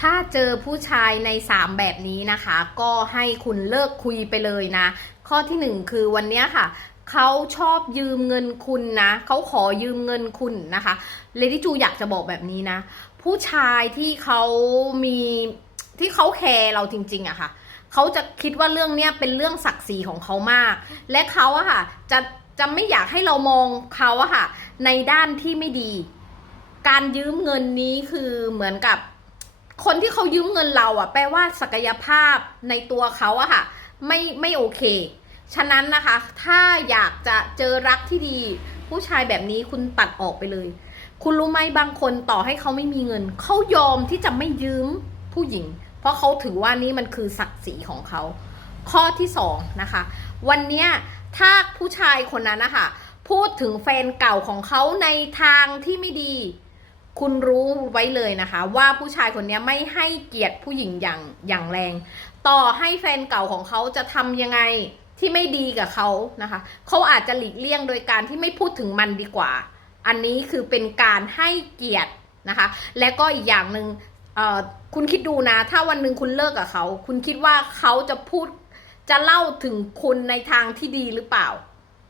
ถ้าเจอผู้ชายใน 3 แบบนี้นะคะ ก็ให้คุณเลิกคุยไปเลยนะ ข้อที่ 1 คือวันนี้ค่ะเขาชอบยืมเงินคุณนะเขาขอยืมเงินคุณนะคะเลดี้จูอยากจะบอกแบบนี้นะ ผู้ชายที่เขามีที่เขาแคร์เราจริง ๆอะค่ะเขาจะคิดว่าเรื่องเนี้ยเป็นเรื่องศักดิ์ศรีของเขามาก และเขาอะค่ะจะจะไม่อยากให้เรามองเขาอะค่ะ ในด้านที่ไม่ดี การยืมเงินนี้คือเหมือนกับ คนที่เขายืมเงินเราอะแปลว่าศักยภาพในตัวเขาอะค่ะ ไม่ไม่โอเค ฉะนั้นนะคะ ถ้าอยากจะเจอรักที่ดี ผู้ชายแบบนี้คุณตัดออกไปเลย คุณรู้ไหมบางคนต่อให้เขาไม่มีเงินเขายอมที่จะไม่ยืมผู้หญิง เพราะเขาถือว่านี่มันคือศักดิ์ศรีของเขา ข้อที่สองนะคะ วันเนี้ยถ้าผู้ชายคนนั้นนะคะพูดถึงแฟนเก่าของเขาในทางที่ไม่ดี คุณรู้ไว้เลยนะคะ ว่าผู้ชายคนนี้ไม่ให้เกียรติผู้หญิงอย่างอย่างแรง ต่อให้แฟนเก่าของเขาจะทำยังไงที่ไม่ดีกับเขานะคะ เขาอาจจะหลีกเลี่ยงโดยการที่ไม่พูดถึงมันดีกว่า อันนี้คือเป็นการให้เกียรตินะคะ และก็อีกอย่างหนึ่งเอ่อคุณคิดดูนะ ถ้าวันหนึ่งคุณเลิกกับเขา คุณคิดว่าเขาจะพูดจะเล่าถึงคุณในทางที่ดีหรือเปล่า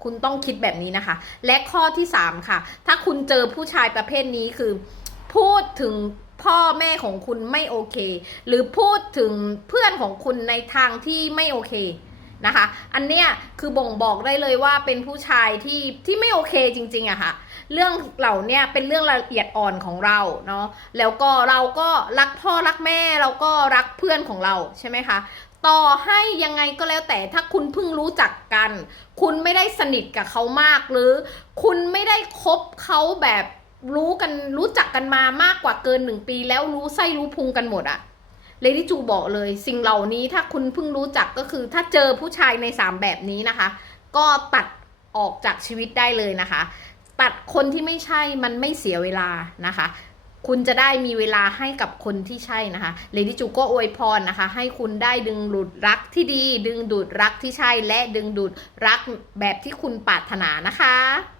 คุณต้องคิดแบบนี้นะคะ และข้อที่สามค่ะ ถ้าคุณเจอผู้ชายประเภทนี้คือ พูดถึงพ่อแม่ของคุณไม่โอเค หรือพูดถึงเพื่อนของคุณในทางที่ไม่โอเคนะคะ อันเนี้ยคือบ่งบอกได้เลยว่าเป็นผู้ชายที่ที่ไม่โอเคจริงๆอะค่ะ เรื่องเหล่านี้เป็นเรื่องละเอียดอ่อนของเราเนาะ แล้วก็เราก็รักพ่อรักแม่เราก็รักเพื่อนของเราใช่ไหมคะ ต่อให้ยังไงก็แล้วแต่ถ้าคุณเพิ่งรู้จักกัน คุณไม่ได้สนิทกับเขามากหรือ คุณไม่ได้คบเขาแบบรู้กันรู้จักกันมามากกว่าเกินหนึ่งปี แล้วรู้ไส้รู้พุงกันหมดอะเลดี้จูบอกเลย สิ่งเหล่านี้ถ้าคุณเพิ่งรู้จักก็คือ ถ้าเจอผู้ชายในสามแบบนี้นะคะ ก็ตัดออกจากชีวิตได้เลยนะคะ ตัดคนที่ไม่ใช่มันไม่เสียเวลานะคะ คุณจะได้มีเวลาให้กับคนที่ใช่นะคะเลดี้จูก็อวยพรนะคะ ให้คุณได้ดึงดูดรักที่ดี ดึงดูดรักที่ใช่และดึงดูดรักแบบที่คุณปรารถนานะคะ